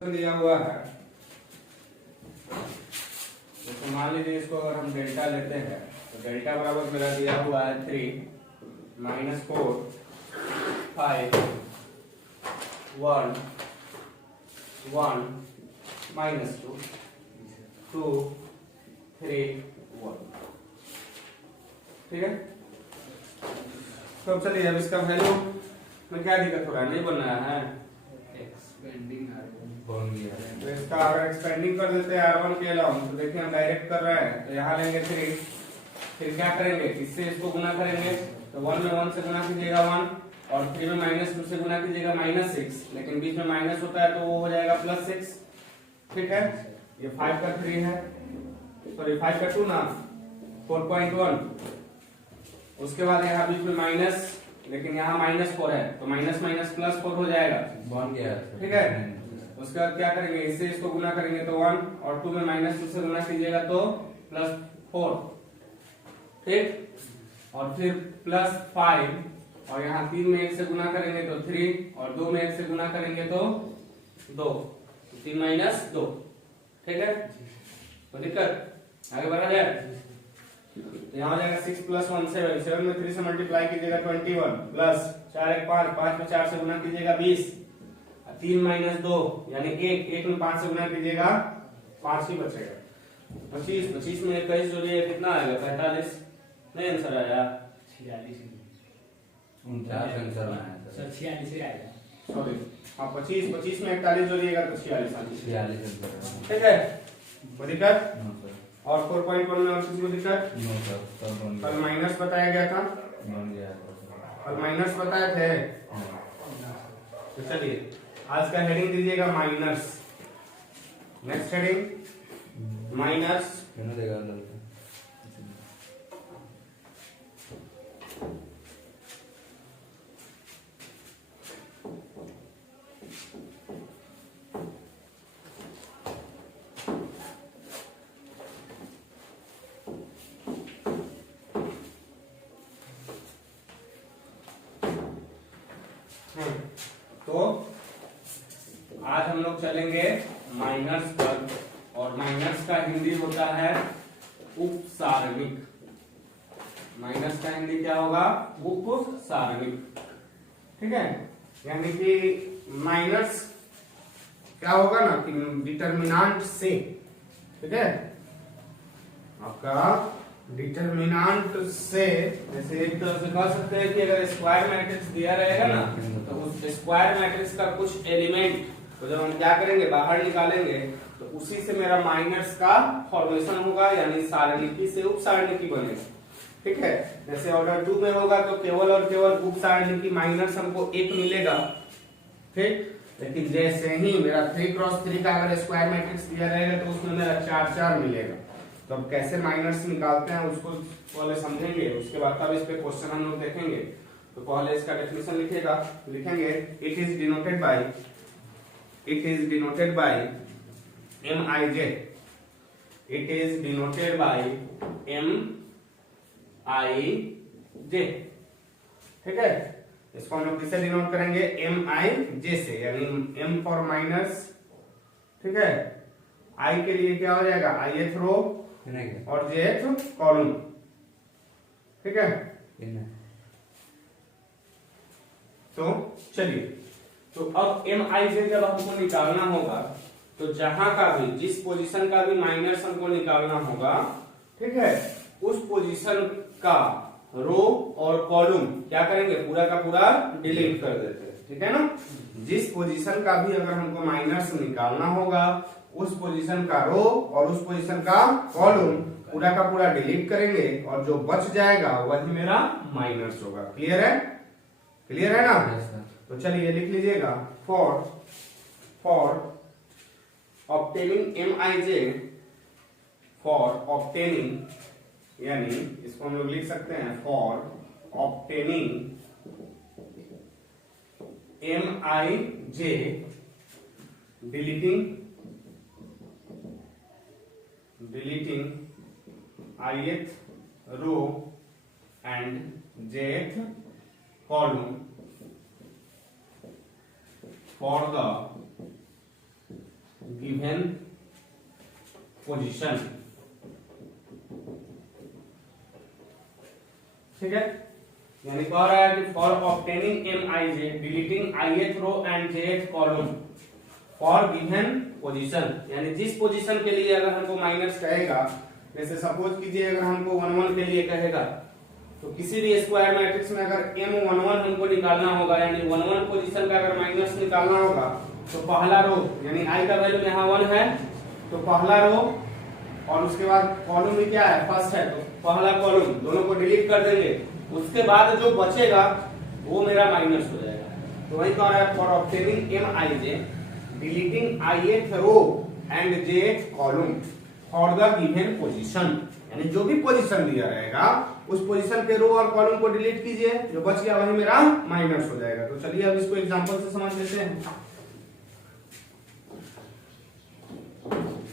दिया हुआ है। तो मान लीजिए इसको अगर हम डेल्टा लेते हैं तो डेल्टा बराबर मेरा दिया हुआ है 3 -4 5 1 1 -2 2 3 1। ठीक है, तो अब चलिए अब इसका वैल्यू में क्या दिक्कत हो रहा है, नहीं बन रहा है तो इसका अगर एक्सपेंडिंग कर देते हैं R1 के अलावा, तो देखिए हम डायरेक्ट कर रहे हैं तो यहाँ लेंगे 3, फिर क्या करेंगे इससे इसको गुना करेंगे तो 1 में 1 से गुना कीजिएगा 1 और 3 में -2 से गुना कीजिएगा -6, लेकिन बीच में माइनस होता है तो वो हो जाएगा +6। ठीक है, ये 5 का 3 है, सॉरी 5 का 2 ना 4.1। उसके बाद यहाँ बीच में माइनस, लेकिन यहाँ -4 है तो माइनस माइनस +4 हो जाएगा, बन गया। ठीक है। उसके बाद क्या करेंगे इससे इसको गुना करेंगे तो 1 और 2 में -2 से गुना कीजिएगा तो +4। ठीक, और फिर +5 और यहाँ 3 में 1 से गुना करेंगे तो 3 और 2 में 1 से गुना करेंगे तो 2, 3 - 2। ठीक है, तो दिक्कत आगे बढ़ा जाए यहाँ हो जाएगा 6 + 1 7, 7 में 3 से मल्टीप्लाई कीजिएगा 21 प्लस 4 1 5, 5 में 4 से गुना कीजिएगा 20, 3 - 2 यानी 1, 1 में 5 से गुना कीजिएगा 5 ही बचेगा। 25, 25 में 21 जोड़िए कितना आएगा 45, नहीं आंसर आया 46 49 आंसर आया सर 46 ही आएगा। सॉरी हाँ 25, 25 में 41 जोड़िएगा तो 46 आएगा। 46 आंसर। ठीक है, कोई दिक्कत नो सर, और 4.1 में और किसी को दिक्कत? नो सर, सब बन कल गया। माइनस बताया गया था, बन गया कल माइनस बताए थे। तो चलिए आज का हेडिंग दीजिएगा माइनस, नेक्स्ट हेडिंग माइनस। क्यों देगा लड़का? तो आज हम लोग चलेंगे माइनस पर, और माइनस का हिंदी होता है उपसारणिक। माइनस का हिंदी क्या होगा? उपसारणिक। ठीक है, यानी कि माइनस क्या होगा ना कि डिटरमिनेंट से, ठीक है, आपका डिटरमिनेंट से, जैसे एक तरह से कह सकते हैं कि अगर स्क्वायर मैट्रिक्स दिया रहेगा ना तो उस स्क्वायर मैट्रिक्स का कुछ एलिमेंट तो जब हम क्या करेंगे बाहर निकालेंगे तो उसी से मेरा माइनस का फॉर्मेशन होगा, यानी सारणिकी से उपसारणिकी बनेगा। ठीक है, जैसे ऑर्डर 2 में होगा तो केवल और केवल उपसारणिकी माइनस हमको 1 मिलेगा। ठीक, लेकिन जैसे ही मेरा 3x3 का अगर स्क्वायर मैट्रिक्स दिया रहेगा तो उसमें मेरा 4 मिलेगा। तो अब कैसे माइनस निकालते हैं उसको पहले समझेंगे, उसके बाद तब इस पे क्वेश्चन हम लोग देखेंगे। तो पहले इसका डेफिनेशन लिखेंगे it is denoted by Mij, it is denoted by Mij। ठीक है, इसको हम लोग किससे डिनोट करेंगे? Mij से, यानी M फॉर माइनस। ठीक है, I के लिए क्या हो जाएगा? ith रो और jth कॉलम। ठीक है, तो चलिए, तो अब Mij जब हमको निकालना होगा तो जहां का भी जिस पोजीशन का भी माइनस हमको निकालना होगा, ठीक है, उस पोजीशन का रो और कॉलम क्या करेंगे? पूरा का पूरा डिलीट कर देते हैं। ठीक है ना, जिस पोजीशन का भी अगर हमको माइनस निकालना होगा उस पोजीशन का रो और उस पोजीशन का कॉलम पूरा का पूरा डिलीट करेंगे और जो बच जाएगा वही मेरा माइनस होगा। क्लियर है? क्लियर है ना? तो चलिए लिख लीजिएगा for obtaining Mij, for obtaining, यानी इसको हम लोग लिख सकते हैं for obtaining Mij deleting ith row and jth column for the given position. ठीक है, यानी कह रहा है कि for obtaining MIJ deleting ith row and jth column for given position, यानी जिस पोजीशन के लिए अगर हमको माइनस कहेगा, जैसे सपोज कीजिए अगर हमको 1 1 के लिए कहेगा, तो किसी भी स्क्वायर मैट्रिक्स में अगर M11 हमको निकालना होगा, यानी 1 1 पोजीशन का अगर माइनस निकालना होगा, तो पहला रो यानी i का वैल्यू यहाँ 1 है, तो पहला रो और उसके बाद कॉलम में क्या है, फर्स्ट है, तो पहला कॉलम दोनों को डिलीट कर देंगे, उसके बाद जो बचेगा वो मेरा माइनस हो जाएगा। तो वही कह रहा है for obtaining MIJ deleting ith row and jth column for the given position, यानी जो भी पोजीशन दिया रहेगा उस पोजीशन के रो और कॉलम को डिलीट कीजिए, जो बच गया वही मेरा माइनस हो जाएगा। तो चलिए अब इसको एग्जांपल से समझ लेते हैं।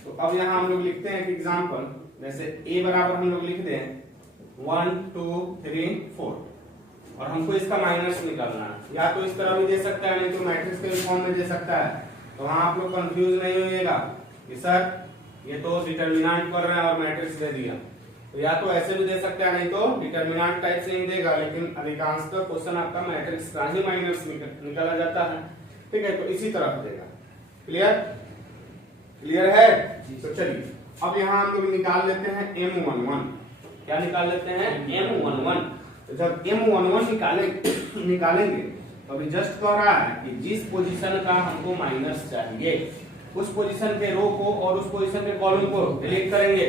तो अब यहाँ हम लोग लिखते हैं कि एग्जांपल, जैसे a बराबर हम लोग लिख दें 1 2 3 4 और हमको इसका माइनस निकालना है, या तो इस तरह भी दे सकता है, नहीं तो मैट्रिक्स के फॉर्म में दे सकता है। तो वहां आप लोग कंफ्यूज नहीं होइएगा कि सर ये तो डिटरमिनेंट कर रहे हैं और मैट्रिक्स दे दिया, तो या तो ऐसे भी दे सकता है, नहीं तो डिटरमिनेंट टाइप से ही देगा, लेकिन अधिकांशतः क्वेश्चन आपका मैट्रिक्स का ही माइनस निकाला जाता है। ठीक है, तो इसी तरह देगा। क्लियर क्लियर है? तो चलिए अब यहाँ हम लोग निकाल लेते हैं M11। क्या निकाल लेते हैं? M11। तो जब M11 निकालेंगे तो अभी जस्ट कह रहा है कि जिस पोजीशन का हमको माइनस चाहिए उस पोजीशन के रो को और उस पोजीशन के कॉलम को डिलीट करेंगे,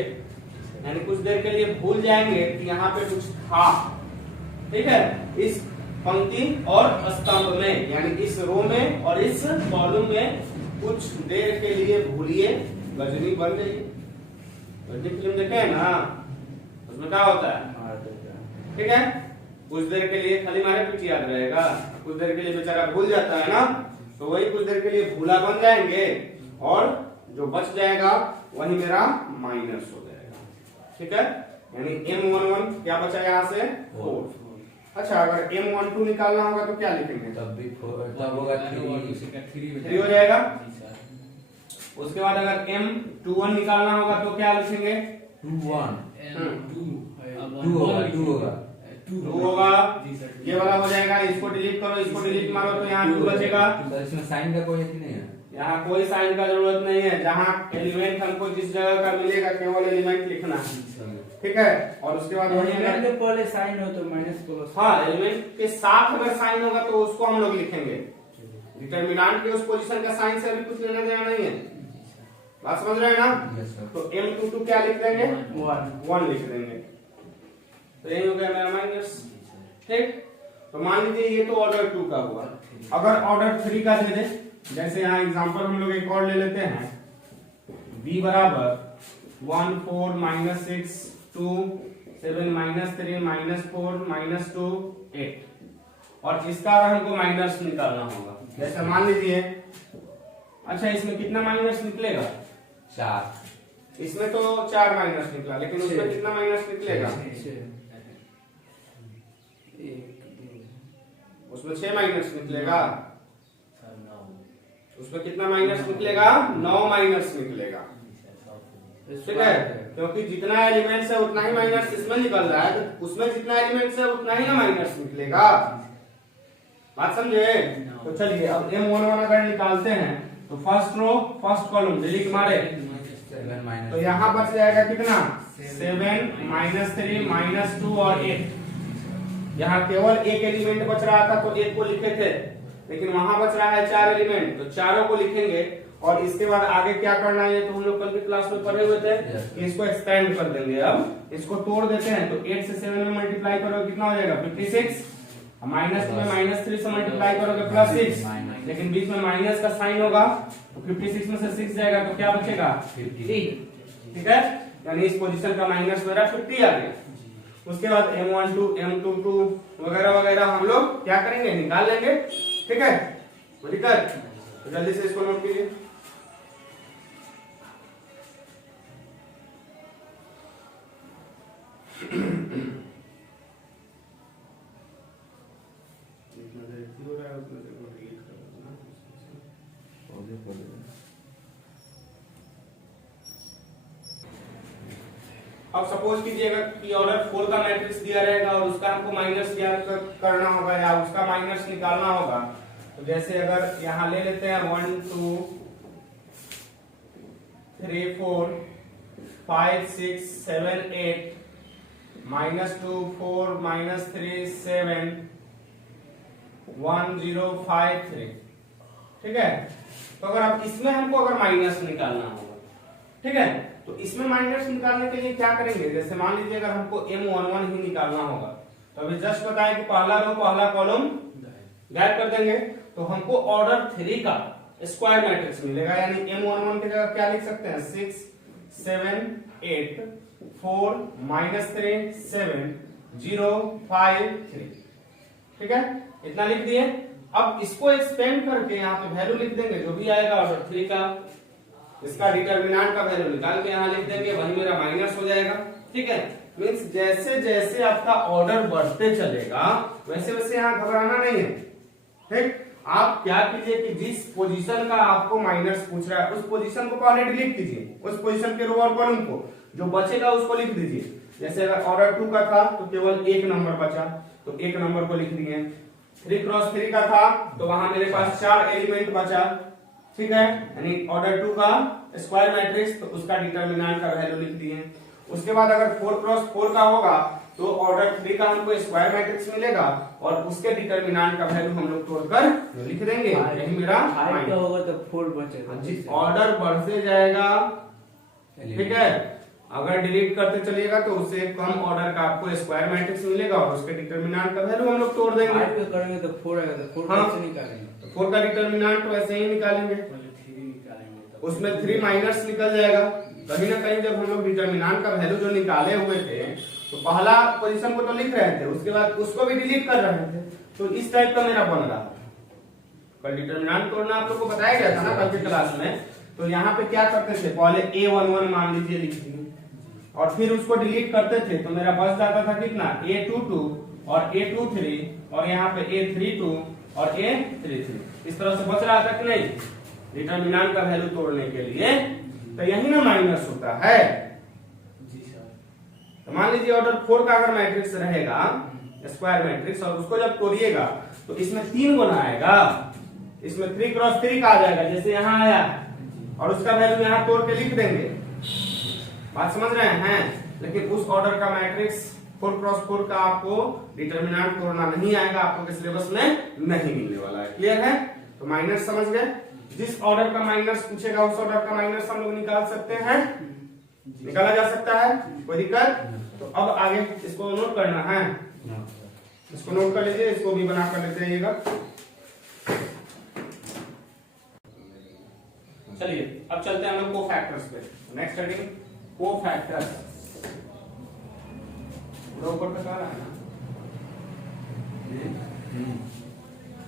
यानी कुछ देर के लिए भूल जाएंगे कि यहाँ पे कुछ था। ठीक है, इस पंक्ति और स्तंभ में, यानी इस रो में और इस कॉलम में कुछ देर के लिए भूलिए, गजनी बन गई। गजनी फिल्म देखे है ना, उसमें क्या होता है? ठीक है, कुछ देर के लिए खाली मारे पीछे याद रहेगा, कुछ देर के लिए बेचारा भूल जाता है ना, तो वही कुछ देर के लिए भूला बन जाएंगे और जो बच जाएगा वही मेरा माइनस हो जाएगा। ठीक है, यानी M11 क्या बचा यहाँ से? 4। अच्छा, अगर M12 निकालना होगा तो क्या लिखेंगे? तब होगा 3 हो जाएगा। उसके बाद अगर M21 निकालना होगा तो क्या लिखेंगे? 2 होगा। ये वाला हो जाएगा, इसको डिलीट करो, इसको डिलीट मारो तो यहाँ 2 बचेगा। इसमें साइन का कोई नहीं है, यहाँ कोई साइन का जरूरत नहीं है, जहाँ एलिमेंट हमको जिस जगह का मिलेगा केवल एलिमेंट लिखना है। ठीक है, और उसके बाद एलिमेंट के पहले साइन हो तो माइनस प्लस। हाँ, एलिमेंट के साथ अगर साइन होगा तो उसको हम लोग लिखेंगे। डिटरमिनेंट के उस पोजीशन का साइन से अभी कुछ लेना देना नहीं है, बात समझ रहे हैं ना? तो M22 क्या लिख देंगे? 1 लिख देंगे, तो यही हो गया मेरा माइनस। ठीक, तो मान लीजिए ये तो ऑर्डर 2 का हुआ। अगर ऑर्डर 3 का दे दे, जैसे यहाँ एग्जांपल हम लोग एक और ले लेते हैं, b बराबर 1 4 -6 2 7 -3 -4 -2 8, और इसका हमको माइनस निकालना होगा। जैसे मान लीजिए, अच्छा इसमें कितना माइनस निकलेगा? 4। इसमें तो 4 माइनस निकला, लेकिन उसमें कितना माइनस निकलेगा? उसमें 6 माइनस निकलेगा। उसमें कितना माइनस निकलेगा? 9 माइनस निकलेगा। ठीक है, क्योंकि जितना एलिमेंट्स है उतना ही माइनस इसमें निकल रहा है, तो उसमें जितना एलिमेंट्स है उतना ही ना माइनस निकलेगा। बात समझे? तो चलिए अब M11 अगर निकालते हैं तो first row first column delete मारे, तो यहाँ बच जाएगा कितना? 7 -3 -2 और 8। यहाँ केवल एक एलिमेंट बच रहा था तो 1 को लिखे थे, लेकिन वहां बच रहा है 4 एलिमेंट, तो चारों को लिखेंगे। और इसके बाद आगे क्या करना है तो हम लोग कल की क्लास में पढ़े हुए थे, इसको एक्सपेंड कर देंगे। अब इसको तोड़ देते हैं, तो 8 से 7 में मल्टीप्लाई करोगे कितना हो जाएगा? 56। माइनस में -3 से मल्टीप्लाई करोगे +6, लेकिन बीच में माइनस का साइन होगा, तो 56 में से 6 जाएगा तो क्या बचेगा? 50। ठीक है, यानी इस पोजीशन का माइनस मेरा 50 आ गया। उसके बाद M12 M22 वगैरह वगैरह हम लोग क्या करेंगे? निकाल लेंगे। ठीक है, दिक्कत? तो जल्दी से इसको नोट कीजिए। अब सपोज कीजिएगा कि ऑर्डर 4 का मैट्रिक्स दिया रहेगा और उसका हमको माइनस करना होगा या उसका माइनस निकालना होगा। तो जैसे अगर यहाँ ले लेते हैं 1 2 3 4 5 6 7 8 -2 4 -3 7 1 0 5 3, ठीक है। तो अगर अब इसमें हमको अगर माइनस निकालना होगा, ठीक है, तो इसमें माइनस निकालने के लिए क्या करेंगे, जैसे मान लीजिए अगर हमको M11 ही निकालना होगा तो अभी जस्ट बताया कि पहला रो पहला कॉलम गायब कर देंगे, तो हमको ऑर्डर 3 का स्क्वायर मैट्रिक्स मिलेगा, यानी M11 की जगह क्या लिख सकते हैं 6 7 8 4 -3 7 0 5 3, ठीक है, इतना लिख दिए। अब इसको एक्सपेंड करके यहाँ पे वैल्यू लिख देंगे, जो भी आएगा ऑर्डर 3 का, इसका डिटरमिनेंट का वैल्यू निकाल के यहाँ लिख देंगे, वही मेरा माइनस हो जाएगा, ठीक है। मींस जैसे जैसे आपका ऑर्डर बढ़ते चलेगा वैसे वैसे यहाँ घबराना नहीं है, ठीक। आप क्या कीजिए कि जिस पोजीशन का आपको माइनस पूछ रहा है उस पोजीशन को पहले डिलीट कीजिए, उस पोजीशन के रो और कॉलम को, जो बचेगा उसको लिख दीजिए। जैसे अगर ऑर्डर 2 का था तो केवल एक नंबर बचा, तो एक नंबर को लिख दिए। 3 क्रॉस 3 का था तो वहां मेरे पास 4 एलिमेंट बचा, ठीक है, यानी ऑर्डर 2 का स्क्वायर मैट्रिक्स, तो उसका डिटरमिनेंट का वैल्यू लिख दिए। उसके बाद अगर 4 क्रॉस 4 का होगा तो ऑर्डर 3 का हमको स्क्वायर मैट्रिक्स मिलेगा और उसके डिटरमिनेंट का वैल्यू हम लोग तोड़कर लिख देंगे, यही मेरा 5 का होगा तो 4 बचेगा। जी, ऑर्डर बढ़ते जाएगा, ठीक है। अगर डिलीट करते चलिएगा तो उससे कम ऑर्डर का आपको स्क्वायर मैट्रिक्स मिलेगा और उसके डिटरमिनेंट का वैल्यू हम लोग तोड़ देंगे। 5 का करेंगे तो 4 आएगा, तो 4 कैसे निकालेंगे? तो 4 का डिटरमिनेंट वैसे ही निकालेंगे, पहले 3 निकालेंगे, उसमें 3 माइनस निकल जाएगा। कहीं ना कहीं जब हम लोग डिटरमिनेंट का वैल्यू जो निकाले हुए थे तो पहला पोजीशन को तो लिख रहे थे, उसके बाद उसको भी डिलीट कर रहे थे, तो इस टाइप का मेरा बन रहा था। कल डिटरमिनेंट तोड़ना आप लोग को बताया गया था ना कल की क्लास में। तो यहाँ पे क्या करते थे, पहले A11 मान लीजिए लिख दिए और फिर उसको डिलीट करते थे, तो मेरा बच जाता था कितना A22 और A23 और यहाँ पे A32 और A33, इस तरह से बच रहा था कि नहीं डिटरमिनेंट का वैल्यू तोड़ने के लिए। तो यही ना माइनस होता है। जी सर। तो मान लीजिए ऑर्डर 4 का अगर मैट्रिक्स रहेगा स्क्वायर मैट्रिक्स और उसको जब तोड़िएगा तो इसमें 3 गुना आएगा, इसमें 3 क्रॉस 3 का आ जाएगा जैसे यहाँ आया, और उसका वैल्यू यहाँ तोड़ के लिख देंगे, बात समझ रहे हैं। लेकिन उस ऑर्डर का मैट्रिक्स 4 क्रॉस 4 का आपको डिटरमिनेंट तोड़ना नहीं आएगा, आपको सिलेबस में नहीं मिलने वाला है, क्लियर है। तो माइनस समझ गए, जिस ऑर्डर का माइनस पूछेगा उस ऑर्डर का माइनस हम लोग निकाल सकते हैं, निकाला जा सकता है, कोई दिक्कत। तो अब आगे इसको नोट करना है, इसको नोट कर लीजिए, इसको भी बना कर लेते रहिएगा। चलिए अब चलते हैं हम लोग कोफैक्टर्स पे। नेक्स्ट हेडिंग कोफैक्टर्स, ऊपर तक आ रहा है ना।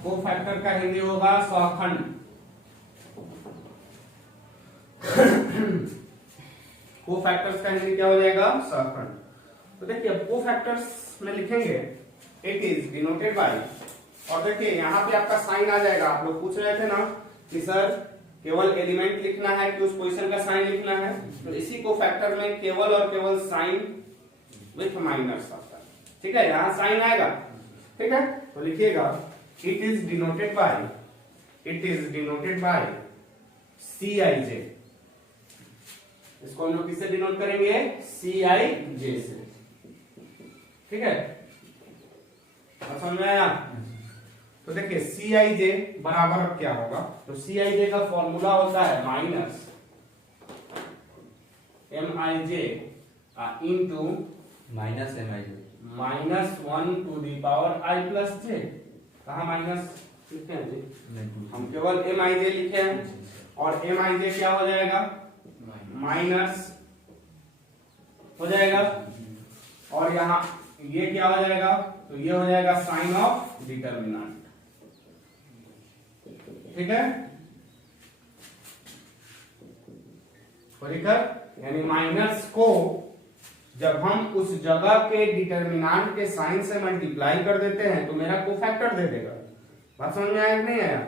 कोफैक्टर का हिंदी होगा सहखंड। कोफैक्टर्स का हिंदी क्या हो जाएगा, सहखंड। तो देखिए कोफैक्टर्स में लिखेंगे इट इज डिनोटेड बाय, और देखिए यहाँ पे आपका साइन आ जाएगा। आप लोग पूछ रहे थे ना कि सर केवल एलिमेंट लिखना है कि उस पोजीशन का साइन लिखना है, तो इसी कोफैक्टर में केवल और केवल साइन विथ माइनस आता है, ठीक है, यहाँ साइन आएगा, ठीक है। तो लिखिएगा it is denoted by, it is denoted by CIJ, इसको हम लोग किससे डिनोट करेंगे, CIJ से, ठीक है, समझ में आया। तो देखिए CIJ बराबर अब क्या होगा, तो CIJ का फॉर्मूला होता है minus MIJ into minus MIJ -1 to the power I plus J। कहा माइनस लिखे हैं जी, हम केवल MIJ लिखे हैं, और MIJ क्या हो जाएगा, माइनस हो जाएगा, और यहाँ ये क्या हो जाएगा, तो ये हो जाएगा साइन ऑफ डिटरमिनेंट, ठीक है। यानी माइनस को जब हम उस जगह के डिटरमिनेंट के साइन से मल्टीप्लाई कर देते हैं तो मेरा कोफैक्टर दे देगा। बात समझ में आया कि नहीं आया?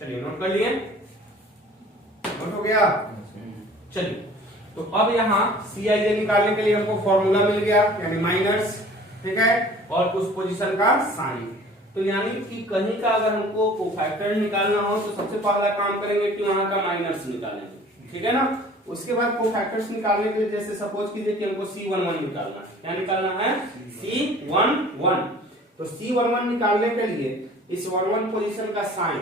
चलिए नोट कर लिए। गया। चलिए, तो अब यहाँ Cij निकालने के लिए हमको फॉर्मूला मिल गया, यानी माइनस, ठीक है, और उस पोजीशन का साइन। तो यानी कि कहीं का अगर हमको कोफैक्टर निकालना हो तो सबसे पहला काम करेंगे कि वहां का माइनस निकालेंगे, ठीक है ना। उसके बाद कोफैक्टर्स निकालने के लिए जैसे सपोज कीजिए कि हमको C11 निकालना है। क्या निकालना है? C11। तो C11 निकालने के लिए इस 11 पोजीशन का साइन,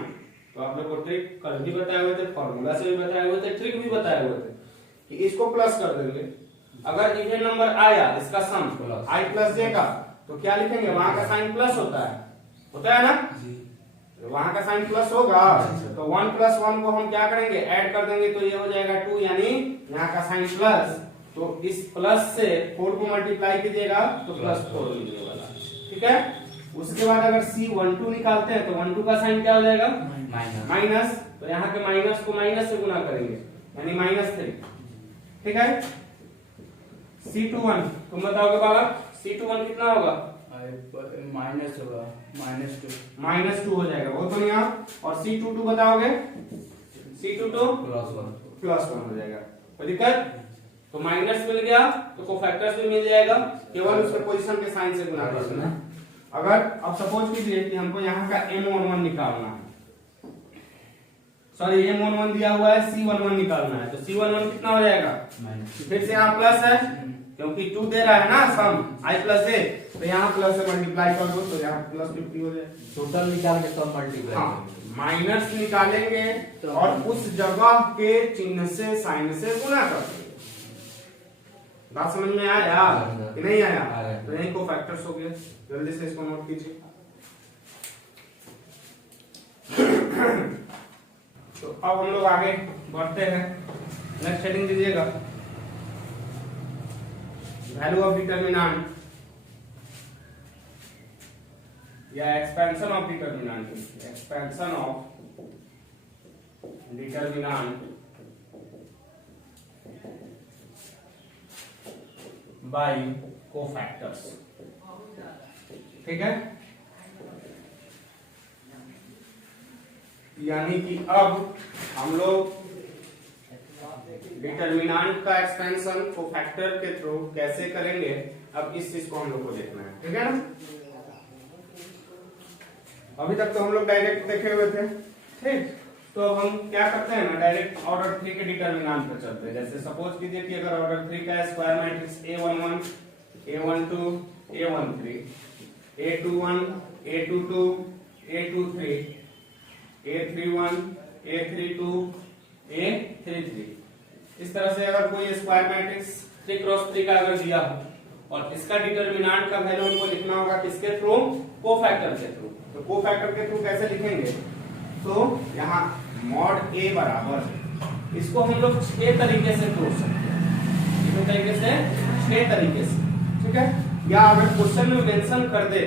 तो आप लोग को ट्रिक कल भी बताए हुए थे, फॉर्मूला से भी बताए हुए थे, ट्रिक भी बताए हुए थे कि इसको प्लस कर देंगे। अगर इवन नंबर आया इसका सम i प्लस j का, तो क्या लिखेंगे? वहां का साइन प्लस होता है ना, वहां का साइन प्लस होगा। तो 1 + 1 को हम क्या करेंगे? ऐड कर देंगे, तो ये हो जाएगा 2, यानी यहाँ का साइन प्लस। तो इस प्लस से 4 को मल्टीप्लाई कीजिएगा तो +4 मिलने वाला, ठीक है। उसके बाद अगर C12 निकालते हैं तो 12 का साइन क्या हो जाएगा? माइनस। तो यहाँ के माइनस को माइनस से गुना करेंगे, यानी -3, ठीक है। C21 तुम बताओगे बालक, C21 कितना होगा? माइनस होगा, -2 -2 हो जाएगा, वो तो यहाँ। और C22 बताओगे? C22 +1 हो जाएगा। कोई दिक्कत? तो माइनस मिल गया तो कोफैक्टर्स भी मिल जाएगा, केवल उसके पोजीशन के साइन से गुना कर देना। अगर अब सपोज कीजिए कि हमको यहाँ का M11 निकालना है, सॉरी M11 दिया हुआ है, C11 निकालना है, तो C11 कितना हो जाएगा? फिर से यहाँ प्लस है क्योंकि 2 दे रहा है ना सम i + j, तो यहाँ प्लस से मल्टीप्लाई कर दो तो यहाँ +50 हो जाएगा। टोटल निकाल के सब मल्टीप्लाई। हाँ, माइनस निकालेंगे और उस जगह के चिन्ह से साइन से गुना कर देंगे। बात समझ में आया कि नहीं आया? तो यही को फैक्टर्स हो गए। जल्दी से इसको नोट कीजिए। तो अब हम लोग आगे बढ़ते हैं। नेक्स्ट हेडिंग दीजिएगा, वैल्यू ऑफ डिटर्मिनेंट या expansion of determinant. Expansion of determinant by cofactors, ठीक है। यानी कि अब हम लोग डिटर्मिनेंट का एक्सपेंशन कोफैक्टर के थ्रू कैसे करेंगे, अब इस चीज को हम लोग को देखना है, ठीक है ना। अभी तक तो हम लोग डायरेक्ट देखे हुए थे, ठीक। तो अब हम क्या करते हैं ना, डायरेक्ट ऑर्डर 3 के डिटर्मिनेंट पर चलते हैं। जैसे सपोज कीजिए कि अगर ऑर्डर 3 का square matrix A11 A12 A13 A21 A22 A23 A31 A32 A33, इस तरह से अगर कोई स्क्वायर मैट्रिक्स 3 × 3 का अगर दिया हो और इसका डिटर्मिनेंट का वैल्यू हमको लिखना होगा किसके थ्रू? कोफैक्टर के थ्रू। तो कोफैक्टर के थ्रू कैसे लिखेंगे? तो यहाँ mod A बराबर, इसको हम लोग 6 तरीके से तोड़ सकते हैं। कितने तरीके से? 6 तरीके से, ठीक है। या अगर क्वेश्चन में मेंशन कर दे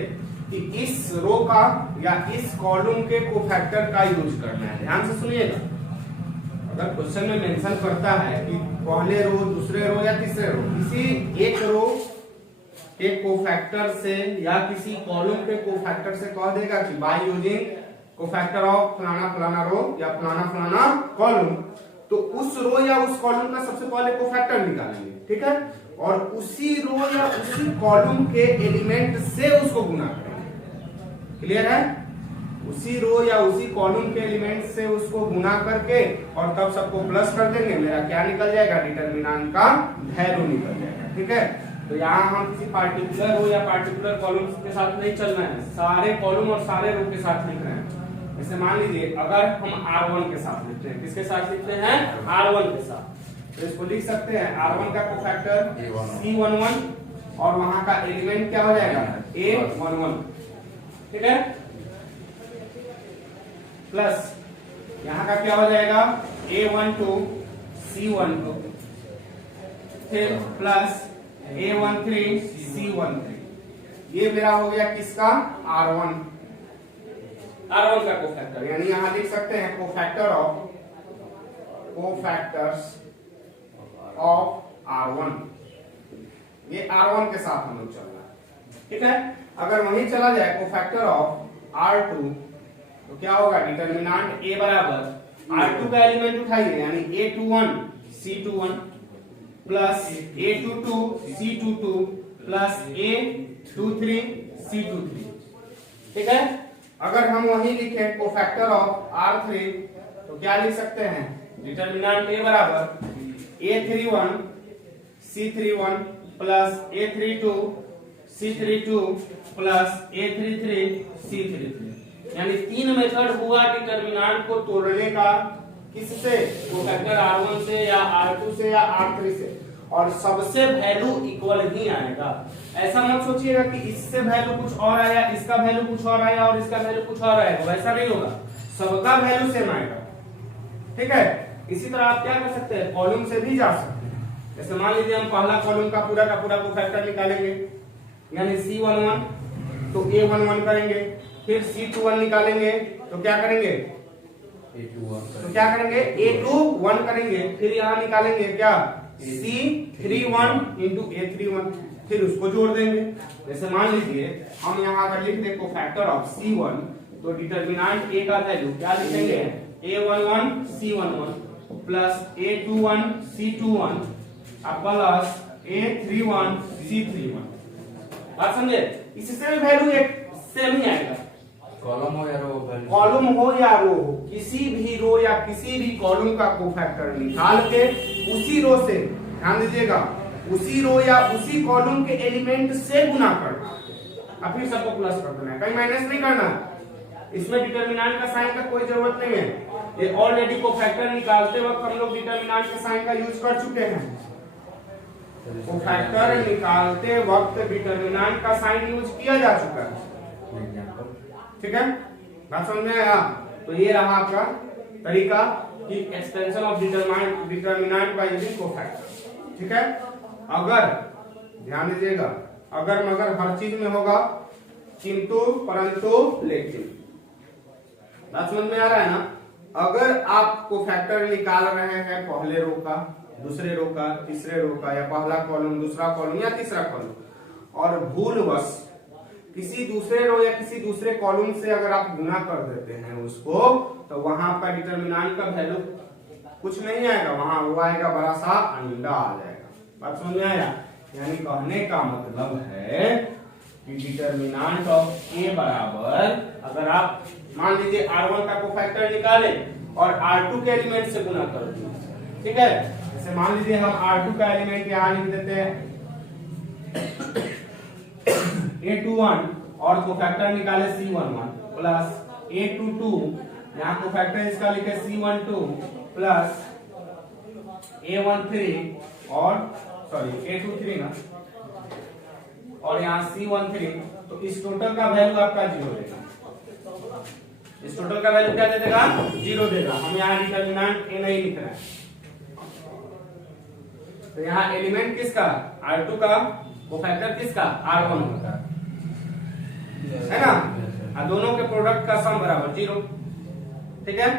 कि इस रो का या इस कॉलम के कोफैक्टर का यूज करना है, ध्यान से सुनिएगा। अगर क्वेश्चन में मेंशन करता है कि पहले रो, दूसरे रो या तीसरे रो, किसी एक रो के कोफैक्टर से या किसी कॉलम के कोफैक्टर से कह देगा कि बाय यूजिंग कोफैक्टर ऑफ फलाना फलाना रो या फलाना फलाना कॉलम, तो उस रो या उस कॉलम का सबसे पहले कोफैक्टर निकालेंगे, ठीक है। और उसी रो या उसी कॉलम के एलिमेंट से उसको गुना करेंगे। क्लियर है? उसी रो या उसी कॉलम के एलिमेंट से उसको गुना करके और तब सबको प्लस कर देंगे। मेरा क्या निकल जाएगा? डिटर्मिनेंट का वैल्यू निकल जाएगा, ठीक है। तो यहाँ हम किसी पार्टिकुलर रो या पार्टिकुलर कॉलम के साथ नहीं चलना है, सारे कॉलम और सारे रो के साथ लिख रहे हैं। जैसे मान लीजिए अगर हम R1 के साथ लिखते हैं, किसके साथ लिखते हैं? R1 के साथ, तो इसको लिख सकते हैं R1 का कोफैक्टर C11 और वहां का एलिमेंट क्या हो जाएगा? A11, ठीक है। प्लस यहाँ का क्या हो जाएगा? A12 C12, फिर प्लस A13 C13। ये मेरा हो गया किसका? R1 का कोफैक्टर। यानी यहां लिख सकते हैं कोफैक्टर्स ऑफ R1। ये R1 के साथ हम लोग चलना है, ठीक है। अगर वहीं चला जाए कोफैक्टर ऑफ R2 तो क्या होगा? डिटर्मिनेंट A बराबर R2 का एलिमेंट उठाइए, यानी A21 C21 plus A22 C22 plus A23 C23। ठीक है, अगर हम वही लिखें कोफैक्टर ऑफ R3 तो क्या लिख सकते हैं, डिटर्मिनेंट A बराबर A31 C31 plus A32 C32 plus A33 C33। यानी 3 मेथड हुआ डिटर्मिनेंट को तोड़ने का, किससे, कोफैक्टर R1 से या R2 से या R3 से, और सबसे वैल्यू इक्वल ही आएगा। ऐसा मत सोचिएगा कि इससे वैल्यू कुछ और आया, इसका वैल्यू कुछ और आया और इसका वैल्यू कुछ और आएगा, वैसा नहीं होगा, सबका वैल्यू सेम आएगा। ठीक है, इसी तरह आप क्या कर सकते हैं, कॉलम से भी जा सकते हैं। जैसे मान लीजिए हम पहला कॉलम का पूरा कोफैक्टर निकालेंगे, यानी C11 तो A11 करेंगे, फिर C21 निकालेंगे तो क्या करेंगे, A21 करेंगे, फिर यहाँ निकालेंगे क्या, C31 into A31, फिर उसको जोड़ देंगे। जैसे मान लीजिए हम यहाँ अगर लिख दें कोफैक्टर ऑफ C1 तो डिटर्मिनेंट A का वैल्यू क्या लिखेंगे, A11 C11 plus A21 C21 plus A31 C31। बात समझे, इससे भी वैल्यू एक सेम ही आएगा, कॉलम हो या रो, कॉलम हो या रो हो, किसी भी रो या किसी भी कॉलम का कोफैक्टर निकाल के उसी रो से, ध्यान दीजिएगा, उसी रो या उसी कॉलम के एलिमेंट से गुना करना, और फिर सबको प्लस कर देना है, कहीं माइनस नहीं करना। इसमें डिटर्मिनेंट का साइन का कोई जरूरत नहीं है, ये ऑलरेडी कोफैक्टर निकालते वक्त हम लोग डिटर्मिनेंट के साइन का यूज कर चुके हैं। कोफैक्टर निकालते वक्त डिटर्मिनेंट का साइन यूज किया जा चुका है। ठीक है, बात समझ में आया। तो ये रहा आपका तरीका कि extension of determinant by using cofactor. ठीक है, अगर ध्यान दीजिएगा, अगर मगर हर चीज में होगा, किंतु परंतु लेकिन, बात समझ में आ रहा है ना। अगर आप कोफैक्टर निकाल रहे हैं पहले रो का, दूसरे रो का, तीसरे रो का, या पहला कॉलम, दूसरा कॉलम या तीसरा कॉलम, और भूलवश किसी दूसरे रो या किसी दूसरे कॉलम से अगर आप गुना कर देते हैं उसको, तो वहां आपका डिटर्मिनेंट का वैल्यू कुछ नहीं आएगा, वहां वो आएगा बड़ा सा अंडा आ जाएगा। बात समझ में आया, यानी कहने का मतलब है कि डिटर्मिनेंट ऑफ A बराबर, अगर आप मान लीजिए R1 का कोफैक्टर निकाले और R2 के एलिमेंट से गुना कर दिए, ठीक है, जैसे मान लीजिए हम R2 का एलिमेंट यहाँ लिख देते हैं A21 और कोफैक्टर निकाले C11 प्लस A22, यहाँ कोफैक्टर इसका लिखे C12 प्लस A13 और सॉरी A23 ना, और यहाँ C13, तो इस टोटल का वैल्यू आपका 0 देगा। इस टोटल का वैल्यू क्या दे देगा, 0 देगा। हम यहाँ डिटर्मिनेंट A नहीं लिख रहे हैं, तो यहाँ एलिमेंट किसका, R2 का, कोफैक्टर किसका, R1 का, है ना, और दोनों के प्रोडक्ट का सम बराबर 0। ठीक है,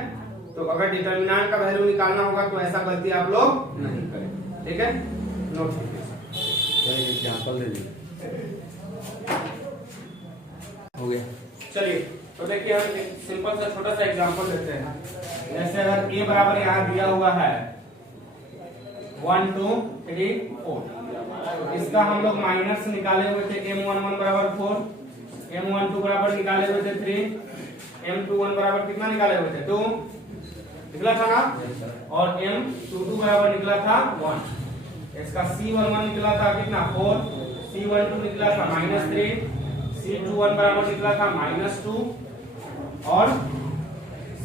तो अगर डिटर्मिनेंट का वैल्यू निकालना होगा तो ऐसा गलती आप लोग नहीं करें। ठीक है, नोट कीजिए, एग्जांपल दे दीजिए, हो गया। चलिए तो देखिए हम एक सिंपल सा छोटा सा एग्जांपल लेते हैं। जैसे अगर A बराबर यहाँ दिया हुआ है 1 2 3 4, तो इसका हम लोग माइनस निकाले हुए थे, M11 बराबर 4, M12 बराबर निकाले हुए थे 3, M21 बराबर कितना निकाले हुए थे 2 निकला था ना, और M22 बराबर निकला था 1। इसका C11 निकला था कितना 4, C12 निकला था -3, C21 बराबर निकला था -2 और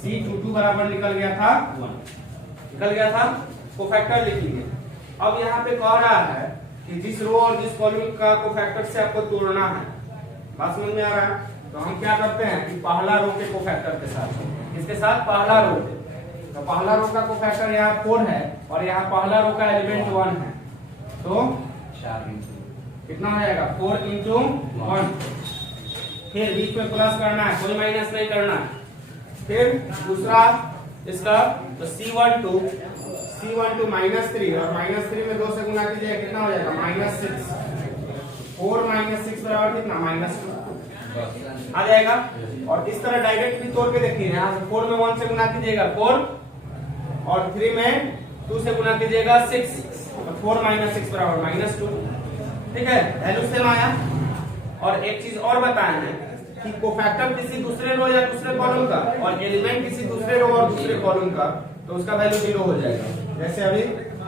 C22 बराबर निकल गया था 1, निकल गया था। कोफैक्टर लिख लीजिए। अब यहाँ पे कह रहा है कि जिस रो और जिस कॉलम का कोफैक्टर से आपको तोड़ना है, बात समझ में आ रहा है, तो हम क्या करते हैं कि पहला रो के कोफैक्टर के साथ, इसके साथ पहला रो, तो पहला रो का कोफैक्टर यहाँ 4 है और यहाँ पहला रो का एलिमेंट 1 है, तो 4 कितना हो जाएगा 4 into 1, फिर बीच में प्लस करना है, कोई माइनस नहीं करना है। फिर दूसरा इसका तो C12 -3 और -3 में 2 से गुना कीजिए, कितना हो जाएगा -6, 4 - 6 बराबर कितना -2 आ जाएगा। और इस तरह डायरेक्ट भी तोड़ के देखिए, यहाँ से 4 में 1 से गुना कीजिएगा 4 और 3 में 2 से गुना कीजिएगा 6, तो 4 माइनस 6 बराबर -2। ठीक है, वैल्यू सेम आया। और एक चीज और बताए हैं कि कोफैक्टर किसी दूसरे रो या दूसरे कॉलम का और एलिमेंट किसी दूसरे रो और दूसरे कॉलम का, तो उसका वैल्यू 0 हो जाएगा। जैसे अभी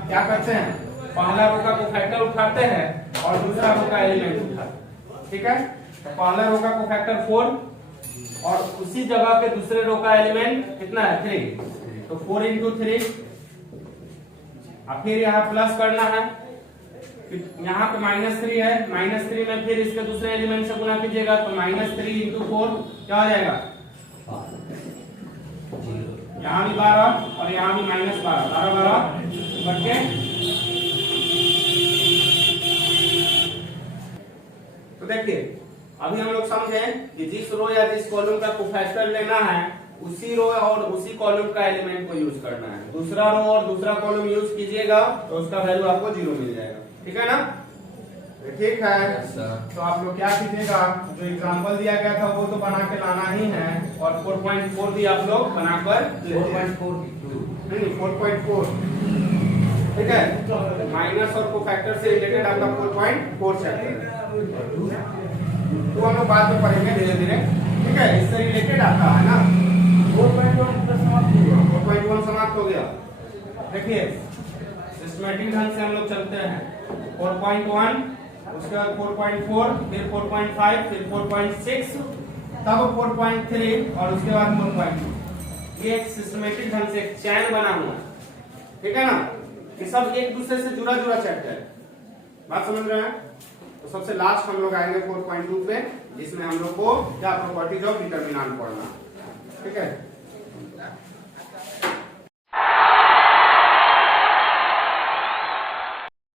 क्या करते हैं, पहला रो का कोफैक्टर उठाते हैं और दूसरा रो का एलिमेंट उठाते हैं। ठीक है, तो पहला रो का कोफैक्टर 4 और उसी जगह पे दूसरे रो का एलिमेंट कितना है 3, तो 4 × 3। अब फिर यहाँ प्लस करना है, यहाँ पे -3 है, -3 में फिर इसके दूसरे एलिमेंट से गुना कीजिएगा, तो -3 × 4 क्या हो जाएगा, यहाँ भी 12 और यहाँ भी -12, 12 बच्चे। तो देखिए अभी हम लोग समझे कि जिस रो या जिस कॉलम का कोफैक्टर लेना है, उसी रो और उसी कॉलम का एलिमेंट को यूज करना है। दूसरा रो और दूसरा कॉलम यूज कीजिएगा तो उसका वैल्यू आपको 0 मिल जाएगा। ठीक है ना, ठीक है। तो आप लोग क्या कीजिएगा, जो एग्जांपल दिया गया था वो तो बना के लाना ही है, और 4.4 भी आप लोग बनाकर 4.4। ठीक है, माइनस और कोफैक्टर से रिलेटेड आपका 4.4 चैप्टर, तो हम लोग बाद में पढ़ेंगे धीरे धीरे। ठीक है, इससे रिलेटेड आता है ना। 4.1 समाप्त हो गया। देखिए सिस्टमैटिक ढंग से हम लोग चलते हैं। 4.1, उसके बाद 4.4, फिर 4.5, फिर 4.6, तब 4.3 और उसके बाद 4.2। ये एक सिस्टमैटिक ढंग से एक चैन बना हुआ है। ठीक है ना, ये सब एक दूसरे से जुड़ा चैप्टर है। बात समझ रहे हैं? तो सबसे लास्ट हम लोग आएंगे 4.2 पे, जिसमें हम लोग को क्या प्रॉपर्टीज ऑफ डिटरमिनेंट पढ़ना। ठीक है।